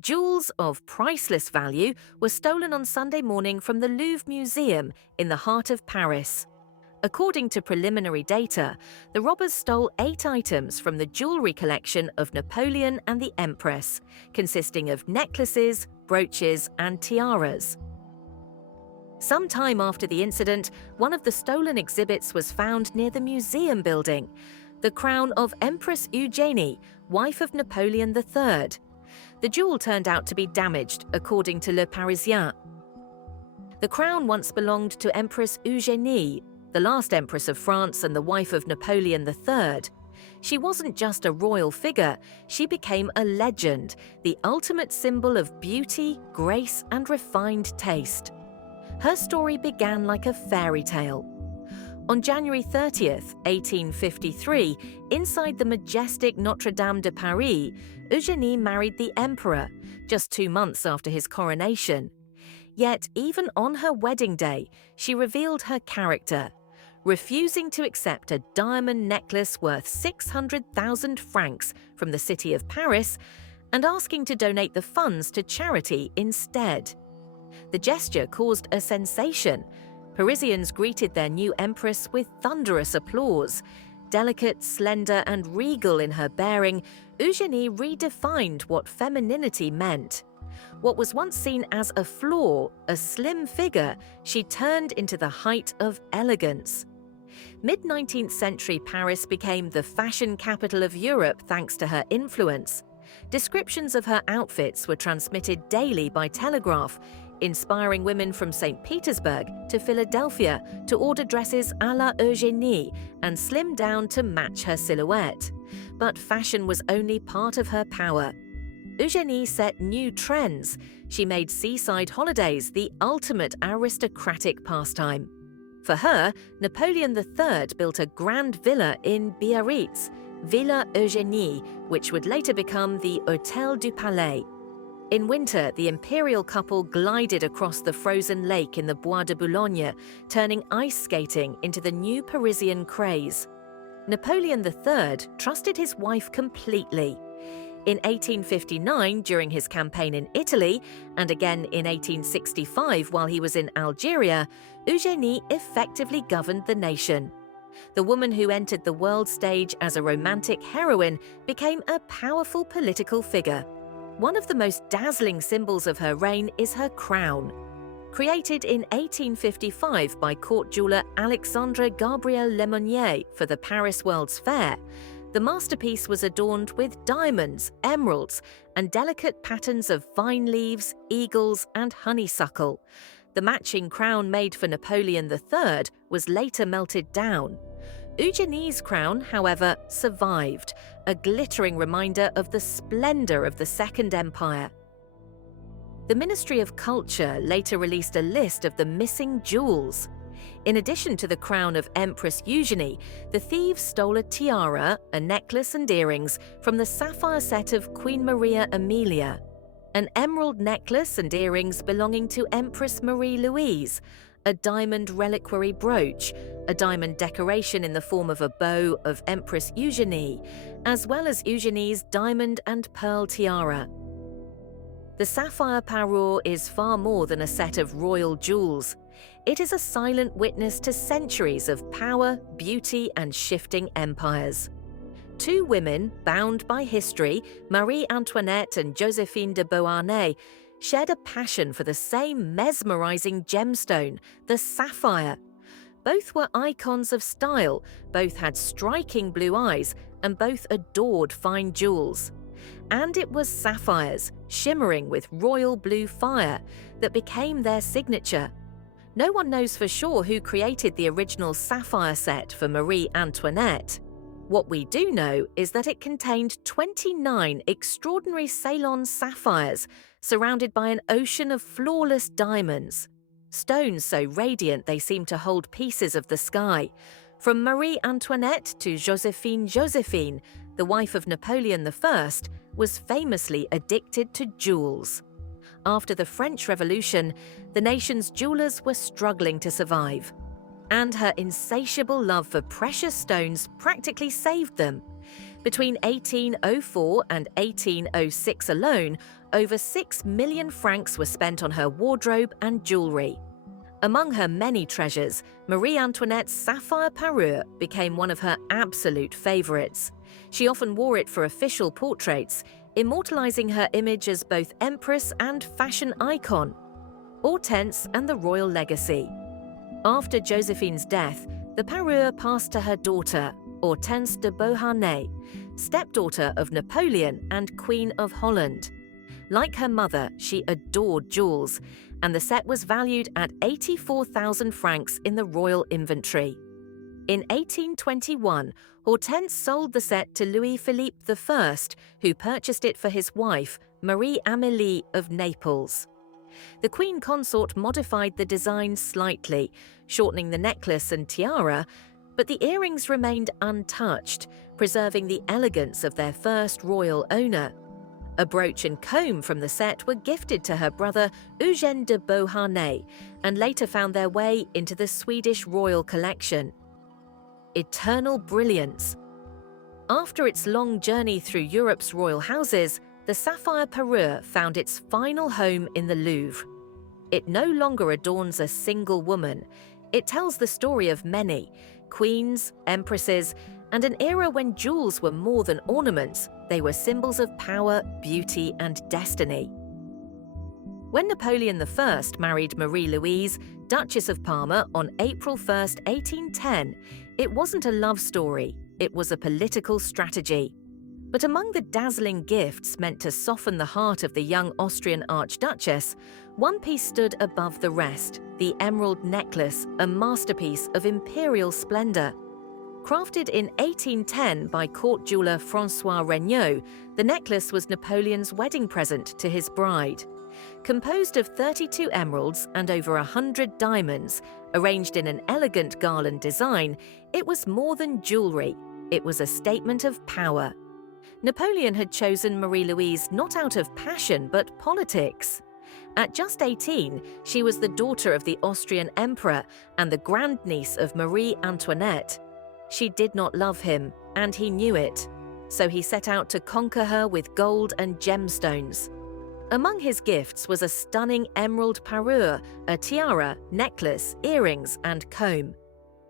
Jewels of priceless value were stolen on Sunday morning from the Louvre Museum in the heart of Paris. According to preliminary data, the robbers stole 8 items from the jewellery collection of Napoleon and the Empress, consisting of necklaces, brooches, and tiaras. Some time after the incident, one of the stolen exhibits was found near the museum building, the crown of Empress Eugénie, wife of Napoleon III. The jewel turned out to be damaged, according to Le Parisien. The crown once belonged to Empress Eugénie, the last empress of France and the wife of Napoleon III. She wasn't just a royal figure, she became a legend, the ultimate symbol of beauty, grace, and refined taste. Her story began like a fairy tale. On January 30th, 1853, inside the majestic Notre Dame de Paris, Eugénie married the emperor, just 2 months after his coronation. Yet, even on her wedding day, she revealed her character, refusing to accept a diamond necklace worth 600,000 francs from the city of Paris and asking to donate the funds to charity instead. The gesture caused a sensation. Parisians greeted their new empress with thunderous applause. Delicate, slender, and regal in her bearing, Eugénie redefined what femininity meant. What was once seen as a flaw, a slim figure, she turned into the height of elegance. Mid-19th century Paris became the fashion capital of Europe thanks to her influence. Descriptions of her outfits were transmitted daily by telegraph, inspiring women from St. Petersburg to Philadelphia to order dresses à la Eugénie and slim down to match her silhouette. But fashion was only part of her power. Eugénie set new trends. She made seaside holidays the ultimate aristocratic pastime. For her, Napoleon III built a grand villa in Biarritz, Villa Eugénie, which would later become the Hôtel du Palais. In winter, the imperial couple glided across the frozen lake in the Bois de Boulogne, turning ice skating into the new Parisian craze. Napoleon III trusted his wife completely. In 1859, during his campaign in Italy, and again in 1865 while he was in Algeria, Eugénie effectively governed the nation. The woman who entered the world stage as a romantic heroine became a powerful political figure. One of the most dazzling symbols of her reign is her crown. Created in 1855 by court jeweller Alexandre Gabriel Lemonnier for the Paris World's Fair, the masterpiece was adorned with diamonds, emeralds, and delicate patterns of vine leaves, eagles, and honeysuckle. The matching crown made for Napoleon III was later melted down. Eugénie's crown, however, survived, a glittering reminder of the splendor of the Second Empire. The Ministry of Culture later released a list of the missing jewels. In addition to the crown of Empress Eugenie, the thieves stole a tiara, a necklace and earrings from the sapphire set of Queen Maria Amelia, an emerald necklace and earrings belonging to Empress Marie-Louise, a diamond reliquary brooch, a diamond decoration in the form of a bow of Empress Eugenie, as well as Eugenie's diamond and pearl tiara. The sapphire parure is far more than a set of royal jewels. It is a silent witness to centuries of power, beauty, and shifting empires. 2 women, bound by history, Marie Antoinette and Joséphine de Beauharnais, shared a passion for the same mesmerizing gemstone, the sapphire. Both were icons of style, both had striking blue eyes, and both adored fine jewels. And it was sapphires, shimmering with royal blue fire, that became their signature. No one knows for sure who created the original sapphire set for Marie Antoinette. What we do know is that it contained 29 extraordinary Ceylon sapphires, surrounded by an ocean of flawless diamonds. Stones so radiant they seem to hold pieces of the sky. From Marie Antoinette to Joséphine, the wife of Napoleon I, was famously addicted to jewels. After the French Revolution, the nation's jewelers were struggling to survive, and her insatiable love for precious stones practically saved them. Between 1804 and 1806 alone, over 6 million francs were spent on her wardrobe and jewellery. Among her many treasures, Marie Antoinette's sapphire parure became one of her absolute favourites. She often wore it for official portraits, immortalising her image as both empress and fashion icon. Hortense and the royal legacy. After Josephine's death, the parure passed to her daughter, Hortense de Beauharnais, stepdaughter of Napoleon and Queen of Holland. Like her mother, she adored jewels, and the set was valued at 84,000 francs in the royal inventory. In 1821, Hortense sold the set to Louis-Philippe I, who purchased it for his wife, Marie-Amélie of Naples. The Queen Consort modified the design slightly, shortening the necklace and tiara, but the earrings remained untouched, preserving the elegance of their first royal owner. A brooch and comb from the set were gifted to her brother Eugène de Beauharnais and later found their way into the Swedish royal collection. Eternal brilliance. After its long journey through Europe's royal houses, the sapphire parure found its final home in the Louvre. It no longer adorns a single woman. It tells the story of many, queens, empresses, and an era when jewels were more than ornaments, they were symbols of power, beauty, and destiny. When Napoleon I married Marie-Louise, Duchess of Parma, on April 1, 1810, it wasn't a love story, it was a political strategy. But among the dazzling gifts meant to soften the heart of the young Austrian Archduchess, one piece stood above the rest, the emerald necklace, a masterpiece of imperial splendor. Crafted in 1810 by court jeweler François Regnault, the necklace was Napoleon's wedding present to his bride. Composed of 32 emeralds and over 100 diamonds, arranged in an elegant garland design, it was more than jewelry. It was a statement of power. Napoleon had chosen Marie-Louise not out of passion but politics. At just 18, she was the daughter of the Austrian emperor and the grandniece of Marie Antoinette. She did not love him, and he knew it, so he set out to conquer her with gold and gemstones. Among his gifts was a stunning emerald parure, a tiara, necklace, earrings, and comb.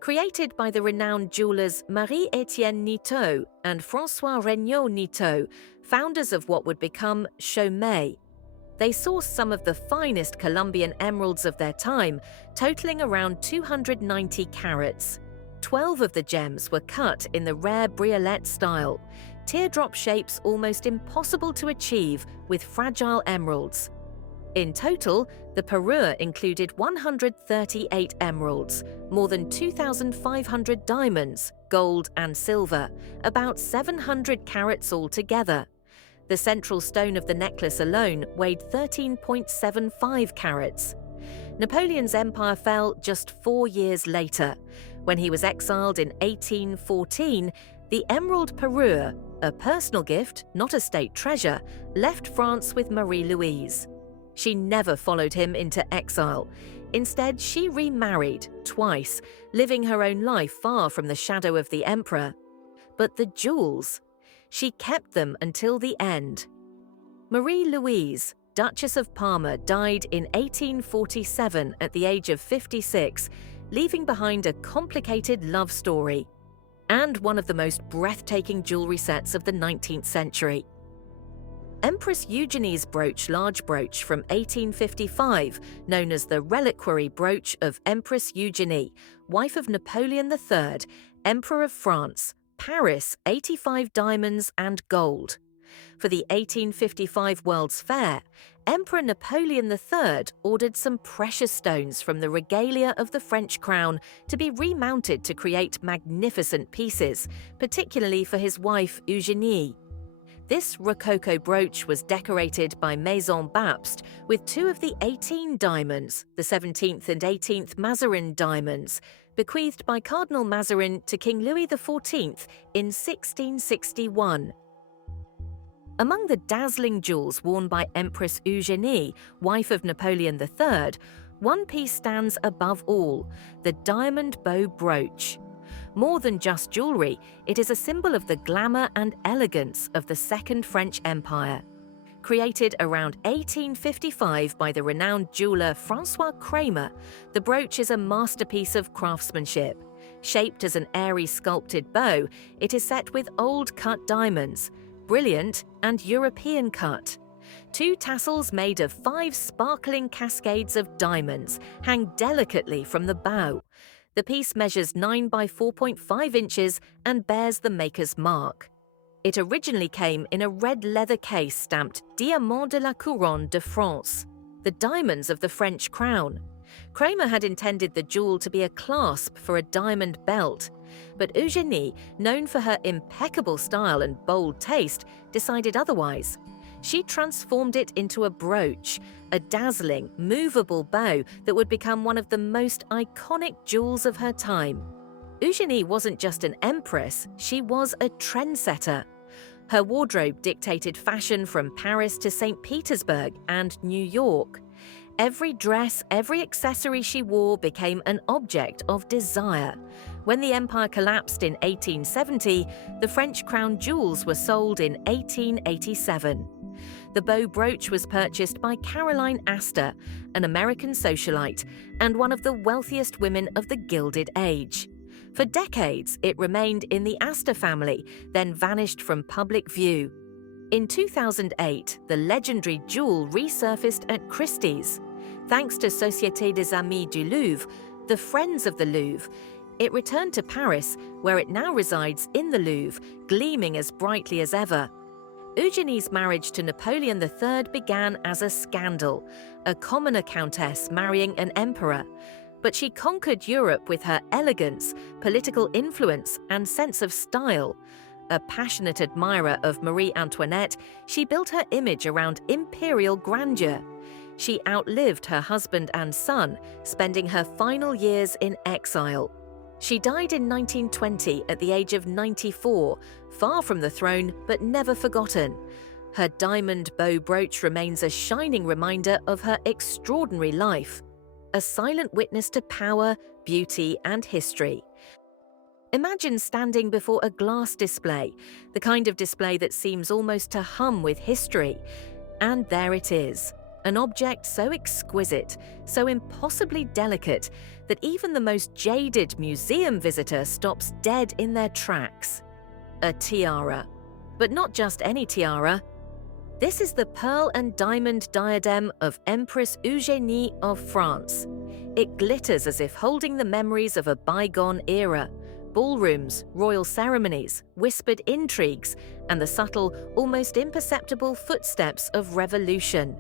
Created by the renowned jewelers Marie-Étienne Niteau and François Regnault Niteau, founders of what would become Chaumet. They sourced some of the finest Colombian emeralds of their time, totaling around 290 carats. 12 of the gems were cut in the rare briolette style, teardrop shapes almost impossible to achieve with fragile emeralds. In total, the parure included 138 emeralds, more than 2,500 diamonds, gold and silver, about 700 carats altogether. The central stone of the necklace alone weighed 13.75 carats. Napoleon's empire fell just 4 years later. When he was exiled in 1814, the emerald parure, a personal gift, not a state treasure, left France with Marie-Louise. She never followed him into exile. Instead, she remarried twice, living her own life far from the shadow of the emperor. But the jewels, she kept them until the end. Marie-Louise, Duchess of Parma, died in 1847 at the age of 56, leaving behind a complicated love story and one of the most breathtaking jewelry sets of the 19th century. Empress Eugenie's large brooch from 1855, known as the reliquary brooch of Empress Eugenie, wife of Napoleon III, Emperor of France, Paris, 85 diamonds and gold. For the 1855 World's Fair, Emperor Napoleon III ordered some precious stones from the regalia of the French crown to be remounted to create magnificent pieces, particularly for his wife Eugenie. This Rococo brooch was decorated by Maison Bapst with 2 of the 18 diamonds, the 17th and 18th Mazarin diamonds, bequeathed by Cardinal Mazarin to King Louis XIV in 1661. Among the dazzling jewels worn by Empress Eugenie, wife of Napoleon III, one piece stands above all, the diamond bow brooch. More than just jewellery, it is a symbol of the glamour and elegance of the Second French Empire. Created around 1855 by the renowned jeweller Francois Kramer, the brooch is a masterpiece of craftsmanship. Shaped as an airy sculpted bow, it is set with old-cut diamonds, brilliant and European cut. 2 tassels made of 5 sparkling cascades of diamonds hang delicately from the bow. The piece measures 9 by 4.5 inches and bears the maker's mark. It originally came in a red leather case stamped Diamant de la Couronne de France, the diamonds of the French crown. Kramer had intended the jewel to be a clasp for a diamond belt, but Eugénie, known for her impeccable style and bold taste, decided otherwise. She transformed it into a brooch, a dazzling, movable bow that would become one of the most iconic jewels of her time. Eugénie wasn't just an empress, she was a trendsetter. Her wardrobe dictated fashion from Paris to St. Petersburg and New York. Every dress, every accessory she wore became an object of desire. When the empire collapsed in 1870, the French crown jewels were sold in 1887. The bow brooch was purchased by Caroline Astor, an American socialite and one of the wealthiest women of the Gilded Age. For decades, it remained in the Astor family, then vanished from public view. In 2008, the legendary jewel resurfaced at Christie's. Thanks to Société des Amis du Louvre, the Friends of the Louvre, it returned to Paris, where it now resides in the Louvre, gleaming as brightly as ever. Eugénie's marriage to Napoleon III began as a scandal, a commoner countess marrying an emperor. But she conquered Europe with her elegance, political influence, and sense of style. A passionate admirer of Marie Antoinette, she built her image around imperial grandeur. She outlived her husband and son, spending her final years in exile. She died in 1920 at the age of 94, far from the throne but never forgotten. Her diamond bow brooch remains a shining reminder of her extraordinary life, a silent witness to power, beauty, and history. Imagine standing before a glass display, the kind of display that seems almost to hum with history. And there it is, an object so exquisite, so impossibly delicate, that even the most jaded museum visitor stops dead in their tracks. A tiara. But not just any tiara. This is the pearl and diamond diadem of Empress Eugénie of France. It glitters as if holding the memories of a bygone era. Ballrooms, royal ceremonies, whispered intrigues, and the subtle, almost imperceptible footsteps of revolution.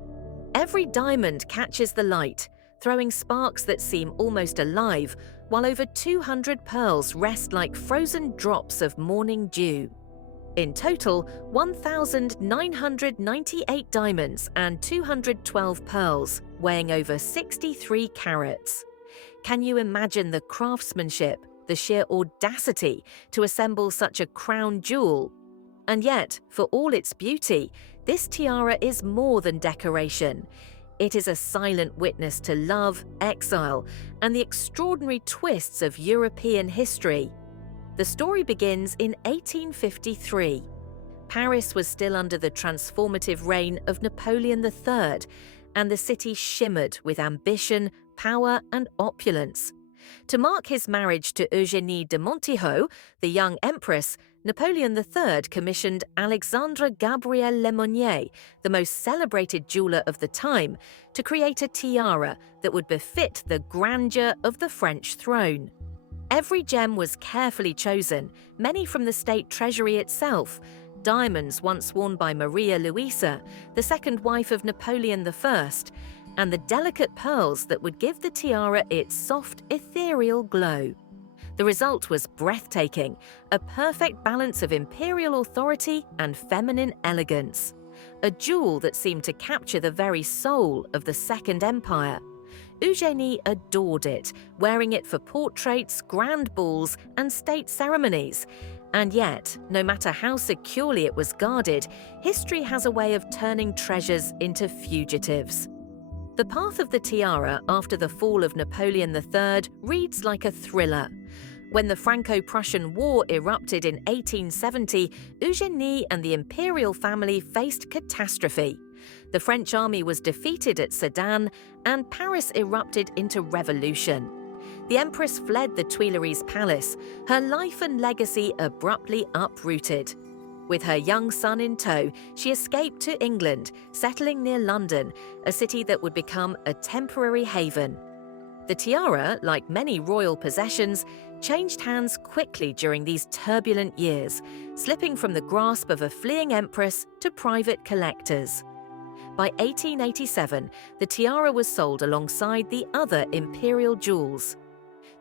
Every diamond catches the light, throwing sparks that seem almost alive, while over 200 pearls rest like frozen drops of morning dew. In total, 1,998 diamonds and 212 pearls, weighing over 63 carats. Can you imagine the craftsmanship, the sheer audacity to assemble such a crown jewel? And yet, for all its beauty, this tiara is more than decoration. It is a silent witness to love, exile, and the extraordinary twists of European history. The story begins in 1853. Paris was still under the transformative reign of Napoleon III, and the city shimmered with ambition, power, and opulence. To mark his marriage to Eugénie de Montijo, the young empress, Napoleon III commissioned Alexandre Gabriel Lemonnier, the most celebrated jeweller of the time, to create a tiara that would befit the grandeur of the French throne. Every gem was carefully chosen, many from the state treasury itself. Diamonds once worn by Maria Louisa, the second wife of Napoleon I, and the delicate pearls that would give the tiara its soft, ethereal glow. The result was breathtaking, a perfect balance of imperial authority and feminine elegance. A jewel that seemed to capture the very soul of the Second Empire. Eugénie adored it, wearing it for portraits, grand balls, and state ceremonies. And yet, no matter how securely it was guarded, history has a way of turning treasures into fugitives. The path of the tiara after the fall of Napoleon III reads like a thriller. When the Franco-Prussian War erupted in 1870, Eugénie and the imperial family faced catastrophe. The French army was defeated at Sedan, and Paris erupted into revolution. The Empress fled the Tuileries Palace, her life and legacy abruptly uprooted. With her young son in tow, she escaped to England, settling near London, a city that would become a temporary haven. The tiara, like many royal possessions, changed hands quickly during these turbulent years, slipping from the grasp of a fleeing empress to private collectors. By 1887, the tiara was sold alongside the other imperial jewels.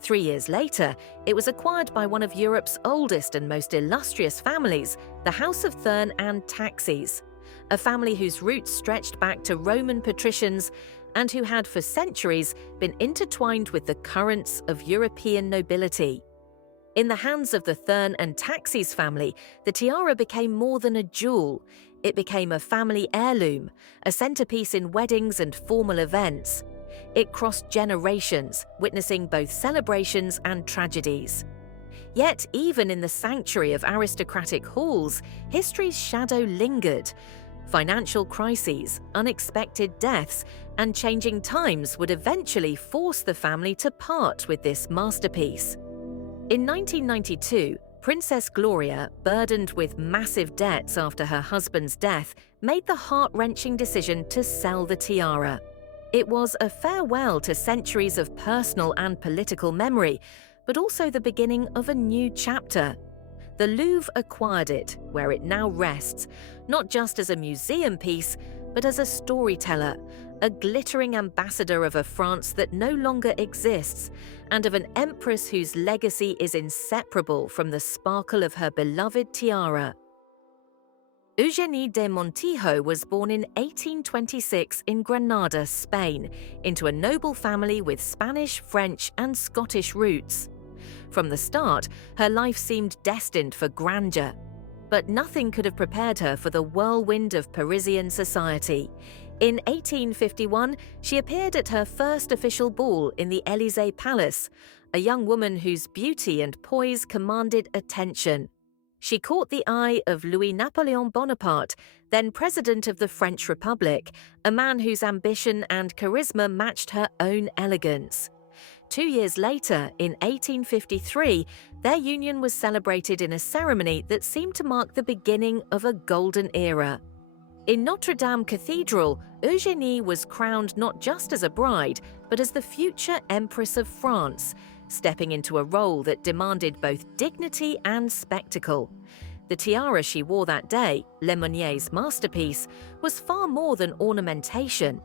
3 years later, it was acquired by one of Europe's oldest and most illustrious families, the House of Thurn and Taxis, a family whose roots stretched back to Roman patricians and who had for centuries been intertwined with the currents of European nobility. In the hands of the Thurn and Taxis family, the tiara became more than a jewel. It became a family heirloom, a centerpiece in weddings and formal events. It crossed generations, witnessing both celebrations and tragedies. Yet, even in the sanctuary of aristocratic halls, history's shadow lingered. Financial crises, unexpected deaths, and changing times would eventually force the family to part with this masterpiece. In 1992, Princess Gloria, burdened with massive debts after her husband's death, made the heart-wrenching decision to sell the tiara. It was a farewell to centuries of personal and political memory, but also the beginning of a new chapter. The Louvre acquired it, where it now rests, not just as a museum piece, but as a storyteller, a glittering ambassador of a France that no longer exists, and of an empress whose legacy is inseparable from the sparkle of her beloved tiara. Eugénie de Montijo was born in 1826 in Granada, Spain, into a noble family with Spanish, French, and Scottish roots. From the start, her life seemed destined for grandeur. But nothing could have prepared her for the whirlwind of Parisian society. In 1851, she appeared at her first official ball in the Élysée Palace, a young woman whose beauty and poise commanded attention. She caught the eye of Louis-Napoleon Bonaparte, then President of the French Republic, a man whose ambition and charisma matched her own elegance. 2 years later, in 1853, their union was celebrated in a ceremony that seemed to mark the beginning of a golden era. In Notre Dame Cathedral, Eugénie was crowned not just as a bride, but as the future Empress of France, stepping into a role that demanded both dignity and spectacle. The tiara she wore that day, Lemonier's masterpiece, was far more than ornamentation.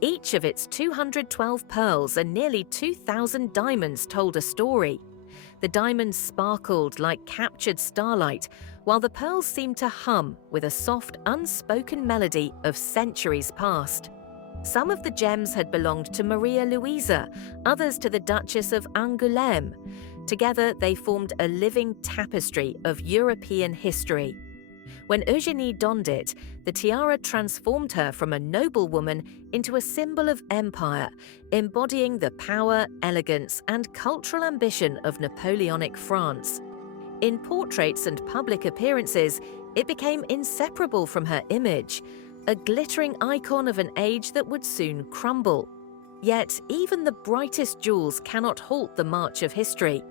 Each of its 212 pearls and nearly 2,000 diamonds told a story. The diamonds sparkled like captured starlight, while the pearls seemed to hum with a soft, unspoken melody of centuries past. Some of the gems had belonged to Maria Louisa, others to the Duchess of Angoulême. Together, they formed a living tapestry of European history. When Eugénie donned it, the tiara transformed her from a noblewoman into a symbol of empire, embodying the power, elegance, and cultural ambition of Napoleonic France. In portraits and public appearances, it became inseparable from her image, a glittering icon of an age that would soon crumble. Yet, even the brightest jewels cannot halt the march of history.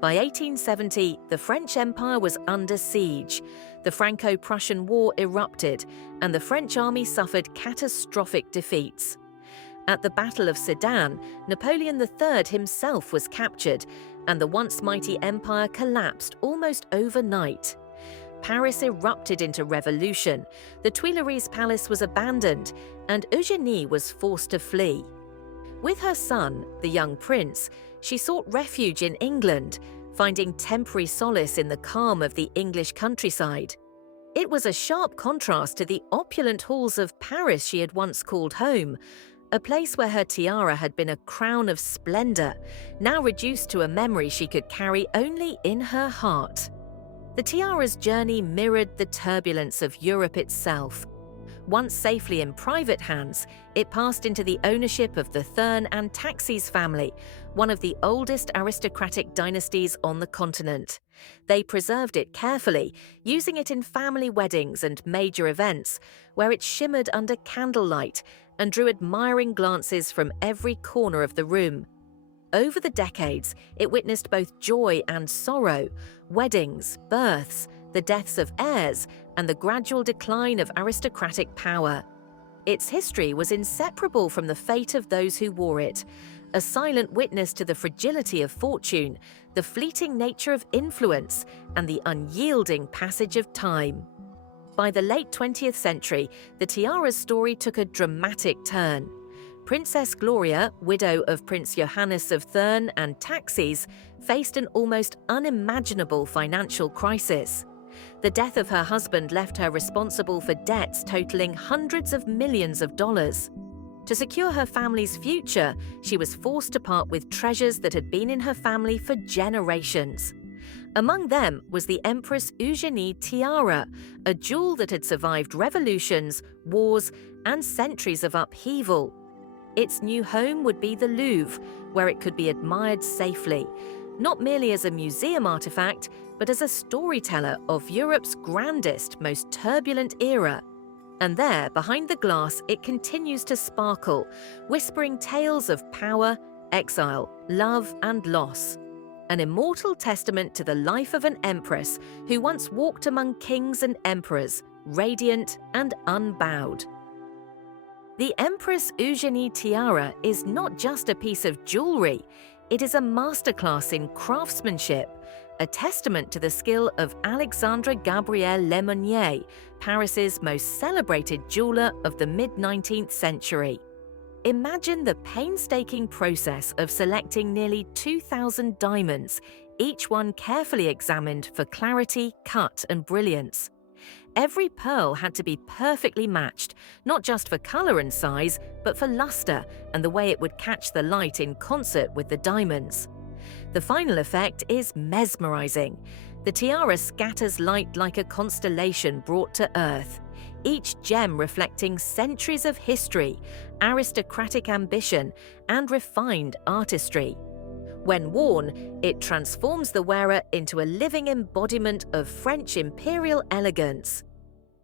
By 1870, the French Empire was under siege. The Franco-Prussian War erupted, and the French army suffered catastrophic defeats. At the Battle of Sedan, Napoleon III himself was captured, and the once mighty empire collapsed almost overnight. Paris erupted into revolution, the Tuileries Palace was abandoned, and Eugénie was forced to flee. With her son, the young prince, she sought refuge in England, finding temporary solace in the calm of the English countryside. It was a sharp contrast to the opulent halls of Paris she had once called home, a place where her tiara had been a crown of splendor, now reduced to a memory she could carry only in her heart. The tiara's journey mirrored the turbulence of Europe itself. Once safely in private hands, it passed into the ownership of the Thurn and Taxis family, one of the oldest aristocratic dynasties on the continent. They preserved it carefully, using it in family weddings and major events, where it shimmered under candlelight and drew admiring glances from every corner of the room. Over the decades, it witnessed both joy and sorrow, weddings, births, the deaths of heirs, and the gradual decline of aristocratic power. Its history was inseparable from the fate of those who wore it, a silent witness to the fragility of fortune, the fleeting nature of influence, and the unyielding passage of time. By the late 20th century, the tiara's story took a dramatic turn. Princess Gloria, widow of Prince Johannes of Thurn and Taxis, faced an almost unimaginable financial crisis. The death of her husband left her responsible for debts totaling hundreds of millions of dollars. To secure her family's future, she was forced to part with treasures that had been in her family for generations. Among them was the Empress Eugenie tiara, a jewel that had survived revolutions, wars, and centuries of upheaval. Its new home would be the Louvre, where it could be admired safely, not merely as a museum artifact, but as a storyteller of Europe's grandest, most turbulent era. And there, behind the glass, it continues to sparkle, whispering tales of power, exile, love, and loss. An immortal testament to the life of an empress who once walked among kings and emperors, radiant and unbowed. The Empress Eugenie tiara is not just a piece of jewelry, it is a masterclass in craftsmanship, a testament to the skill of Alexandre Gabriel Lemonnier, Paris's most celebrated jeweler of the mid-19th century. Imagine the painstaking process of selecting nearly 2,000 diamonds, each one carefully examined for clarity, cut, and brilliance. Every pearl had to be perfectly matched, not just for color and size, but for luster and the way it would catch the light in concert with the diamonds. The final effect is mesmerizing. The tiara scatters light like a constellation brought to earth, each gem reflecting centuries of history, aristocratic ambition, and refined artistry. When worn, it transforms the wearer into a living embodiment of French imperial elegance.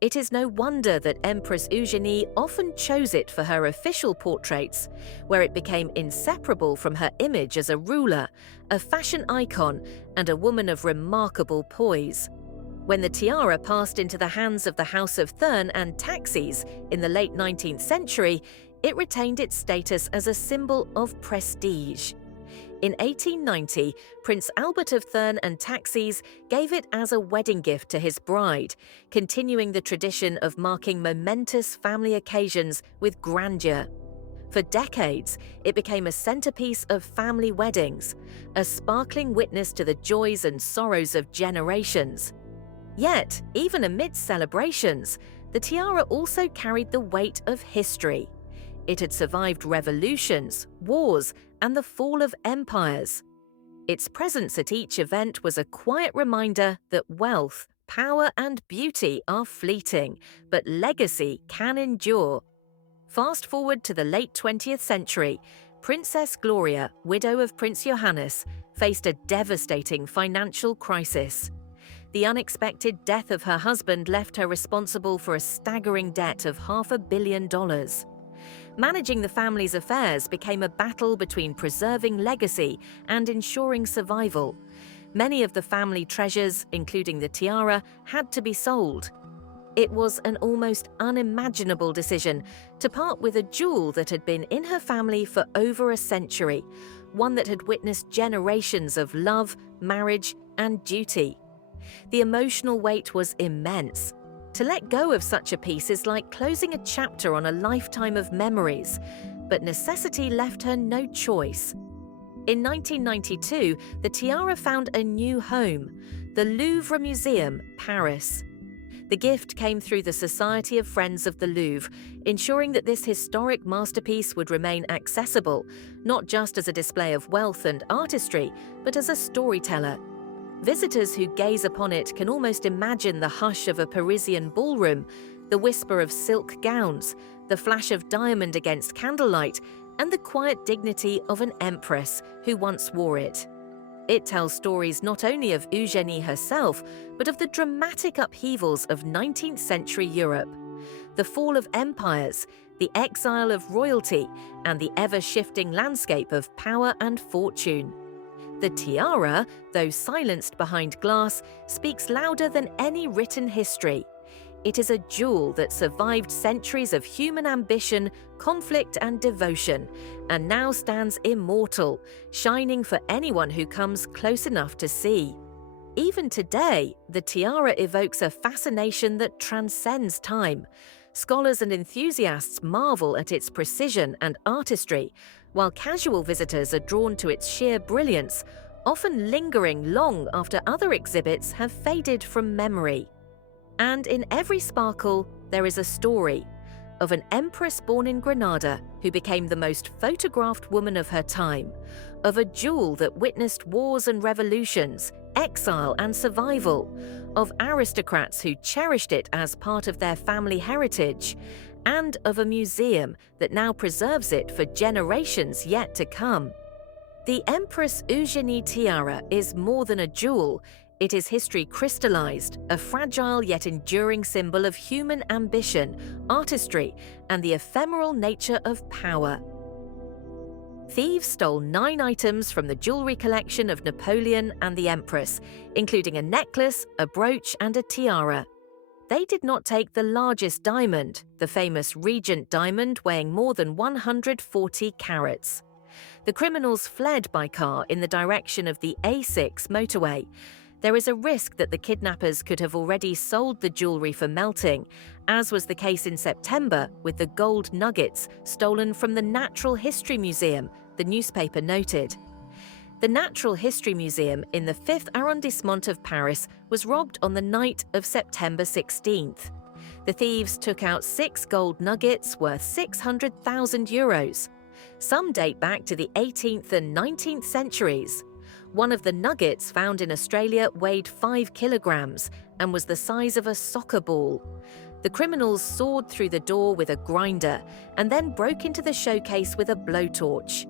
It is no wonder that Empress Eugenie often chose it for her official portraits, where it became inseparable from her image as a ruler, a fashion icon, and a woman of remarkable poise. When the tiara passed into the hands of the House of Thurn and Taxis in the late 19th century, it retained its status as a symbol of prestige. In 1890, Prince Albert of Thurn and Taxis gave it as a wedding gift to his bride, continuing the tradition of marking momentous family occasions with grandeur. For decades, it became a centerpiece of family weddings, a sparkling witness to the joys and sorrows of generations. Yet, even amidst celebrations, the tiara also carried the weight of history. It had survived revolutions, wars, and the fall of empires. Its presence at each event was a quiet reminder that wealth, power, and beauty are fleeting, but legacy can endure. Fast forward to the late 20th century, Princess Gloria, widow of Prince Johannes, faced a devastating financial crisis. The unexpected death of her husband left her responsible for a staggering debt of $500 million. Managing the family's affairs became a battle between preserving legacy and ensuring survival. Many of the family treasures, including the tiara, had to be sold. It was an almost unimaginable decision to part with a jewel that had been in her family for over a century, one that had witnessed generations of love, marriage, and duty. The emotional weight was immense. To let go of such a piece is like closing a chapter on a lifetime of memories, but necessity left her no choice. In 1992, the tiara found a new home, the Louvre Museum, Paris. The gift came through the Society of Friends of the Louvre, ensuring that this historic masterpiece would remain accessible, not just as a display of wealth and artistry, but as a storyteller. Visitors who gaze upon it can almost imagine the hush of a Parisian ballroom, The whisper of silk gowns, the flash of diamond against candlelight, and the quiet dignity of an empress who once wore it. It tells stories not only of Eugenie herself, but of the dramatic upheavals of 19th century Europe. The fall of empires, the exile of royalty, and the ever-shifting landscape of power and fortune. The tiara, though silenced behind glass, speaks louder than any written history. It is a jewel that survived centuries of human ambition, conflict, and devotion, and now stands immortal, shining for anyone who comes close enough to see. Even today, the tiara evokes a fascination that transcends time. Scholars and enthusiasts marvel at its precision and artistry, while casual visitors are drawn to its sheer brilliance, often lingering long after other exhibits have faded from memory. And in every sparkle, there is a story of an empress born in Granada who became the most photographed woman of her time, of a jewel that witnessed wars and revolutions, exile and survival, of aristocrats who cherished it as part of their family heritage, and of a museum that now preserves it for generations yet to come. The Empress Eugenie tiara is more than a jewel. It is history crystallized, a fragile yet enduring symbol of human ambition, artistry, and the ephemeral nature of power. Thieves stole 9 items from the jewellery collection of Napoleon and the Empress, including a necklace, a brooch, and a tiara. They did not take the largest diamond, the famous Regent diamond weighing more than 140 carats. The criminals fled by car in the direction of the A6 motorway. There is a risk that the kidnappers could have already sold the jewellery for melting, as was the case in September with the gold nuggets stolen from the Natural History Museum, the newspaper noted. The Natural History Museum in the 5th arrondissement of Paris was robbed on the night of September 16th. The thieves took out 6 gold nuggets worth €600,000. Some date back to the 18th and 19th centuries. One of the nuggets found in Australia weighed 5 kilograms and was the size of a soccer ball. The criminals sawed through the door with a grinder and then broke into the showcase with a blowtorch.